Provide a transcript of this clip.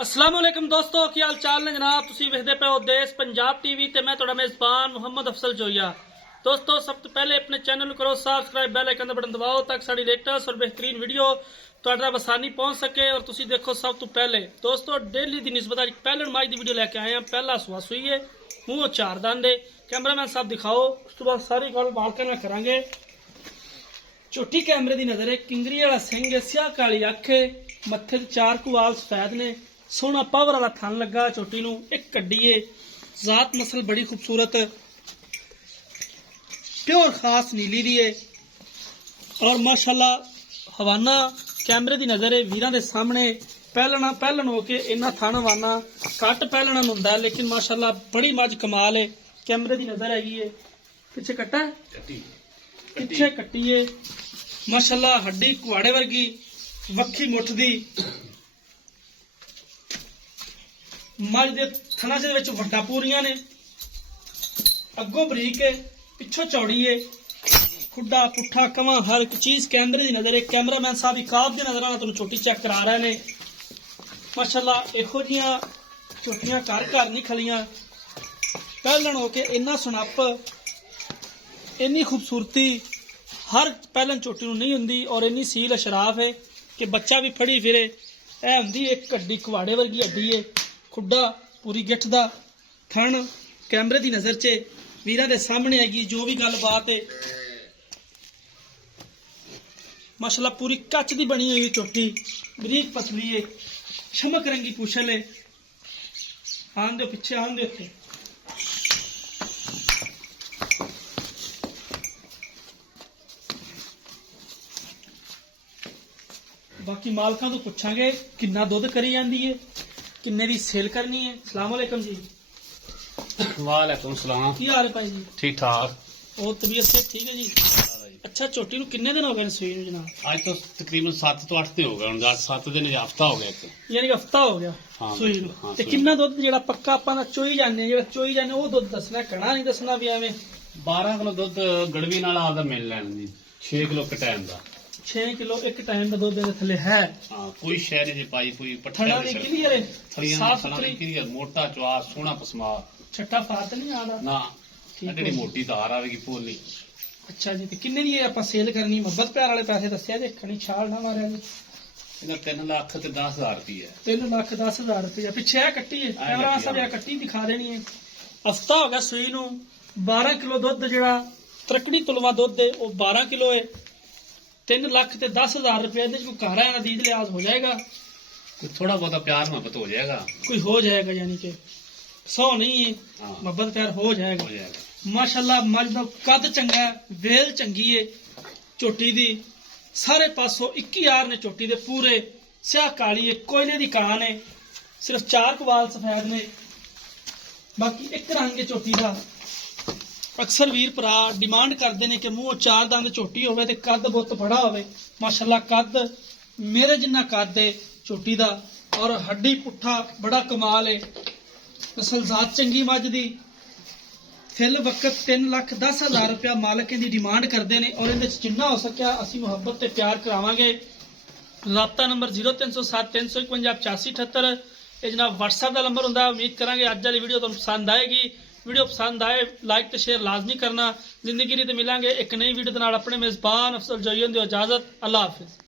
अस्सलाम वालेकुम दोस्तों, की हाल चाल ने जनाब। तुसी वेखदे पे हो देश पंजाब टीवी ते मैं तुहाडा मेजबान मुहम्मद अफसल जोइया। दोस्तों सब तो पहले अपने चैनल करो सब्सक्राइब, बेल आइकन दा बटन दबाओ ताकि साडी लेटेस्ट और बेहतरीन वीडियो तुहाडे तक आसानी पहुंच सके और तुसी देखो सब तो पहले। दोस्तों डेली दी निस्बत अज पहले नमाज दी वीडियो लेके आए हैं। पहला सुआ सुई है, मूँह चार दंद है। कैमरामैन साहब दिखाओ। उस तो बाद सारी गल बालकन में करांगे। झोटी कैमरे की नजर है, किंगरी वाला सिंह है, स्याह काली अख है, मत्थे ते चार कुआल सफेद ने, सोहना पावर वाला थन लगा झोटी नूं। एक कड्डी है, जात नस्ल बड़ी खूबसूरत, प्योर खास नीली दी है और माशाल्लाह हवाना कैमरे की नजर है। वीरां दे सामने पहलन होके इन्ना थन हवाना घट पहलना हुंदा है, लेकिन माशाल्लाह बड़ी मज कमाल है। कैमरे की नजर हैगी है। पिछे कट्टा है, पिछे कट्टी है, माशाल्लाह हड्डी कुआड़े वर्गी, वक्खी मुठ दी। मज दे थना दे विच वड्डा पूरियां ने, अगों बरीक है, पिछों चौड़ी है, खुड्डा पुट्ठा कवा हर एक चीज कैमरे की नजर है। कैमरामैन साहब इकाब की नजर तुहानूं छोटी चेक करा रहे ने। माशाल्लाह इहो जिहियां छोटियां घर घर नहीं खलियां। पहलन होके इन्ना सुनप, इन्नी खूबसूरती हर पहलन चोटी नूं नहीं हुंदी और इन्नी सील अशराफ है कि बच्चा भी फड़ी फिरे। यह हुंदी एक हड्डी कुआड़े वर्गी हड्डी है, खुड्डा पूरी गिठ दा, थन कैमरे की नजर च वीरां दे सामने हैगी। जो भी गलबात है माशाल्लाह पूरी कच दी बनी हुई चोटी, बरीक पतली है, चमक रंगी पूछल है। आन दे पिछे, आन दे उत्ते। बाकी मालकां तो पुछांगे किन्ना दुध करी जांदी है, किन्ने दी सेल करनी है। सलाम अलैकुम जी। वालेकुम सलाम। की हाल है भाई जी? ठीक ठाक। और तबीयत से ठीक है जी? अच्छा, छोटी नूं किन्ने दिन हो गए सूई नूं जनाब? आज तो तकरीबन 7 तो 8 दिन हो गए। हुण 7 दिन या हफ्ता हो गया। यानी कि हफ्ता हो गया हाँ, सूई नूं। हाँ, ते सूई। किन्ना दुध जेड़ा पक्का आपां दा चोई जाने, जेड़ा चोई जाने वो दुध दसना, कणा नहीं दसना भी एवें। 12 किलो दुध गड़वी नाल आपदा मिल लैण दी, 6 किलो एक टाइम दा। 6 किलो एक टाइम का दुध दे थले है। हाँ, कोई शहर जे पाई, कोई थड़ा पट्ठा भी क्लियर है, साफ थना सुथरी, क्लियर, मोटा चवा, सोहना पसमा छट्टा फात नहीं आदा ना। ठीक एडी है। मोटी धार आवेगी पोली। अच्छा जी, ते किन्ने दी आपां सेल करनी? मुहब्बत प्यार वाले पैसे दस्सिया जे, खणी छाल ना मारिया जी। इधर 3 लाख ते 10,000 रुपये। 3,10,000 रुपया। पिछे है कट्टी है, कैमरा सब या कट्टी दिखा देनी है। हफ्ता हो गया सूई नूं। 12 किलो दुध जेड़ा त्रकड़ी तुलवा दुध है वो 12 किलो है। 3,10,000 रुपये कोई घर है नदीज लिहाज हो जाएगा, थोड़ा बहुत प्यार मोहब्बत हो जाएगा, कोई हो जाएगा, यानी कि 100 नहीं है, हाँ, मोहब्बत प्यार हो जाएगा। हो जाएगा। माशाल्लाह मज दा कद चंगा है, वेल चंगी है झोटी दी, सारे पासों 21 ने झोटी दे पूरे, स्याह काली है, कोयले दी कान है, सिर्फ 4 कुवाल सफेद ने, बाकी एक रंग है झोटी दा। अक्सर वीर भरा डिमांड करते हैं कि मूँह 4 दंद झोटी होवे ते कद बुत बड़ा होवे। माशाल्लाह कद मेरे जिन्ना कद है झोटी दा और हड्डी पुट्ठा बड़ा कमाल है। नस्ल जात चंगी मज दी। फिल वक्त 3,10,000 रुपया मालक की डिमांड करते हैं और इहदे च जिन्ना हो सकिया असी मुहब्बत ते प्यार करावांगे। राबता नंबर 0307 351 8578। ये जनाब व्हाट्सएप का नंबर होंदा है। उम्मीद करांगे अज वाली वीडियो तुहानूं पसंद आएगी। वीडियो पसंद आए लाइक तो शेयर लाजमी करना। जिंदगी री ते मिलांगे एक नई वीडियो दे नाल। अपने मेजबान अफसल जोइयन दी इजाजत। अल्लाह हाफिज।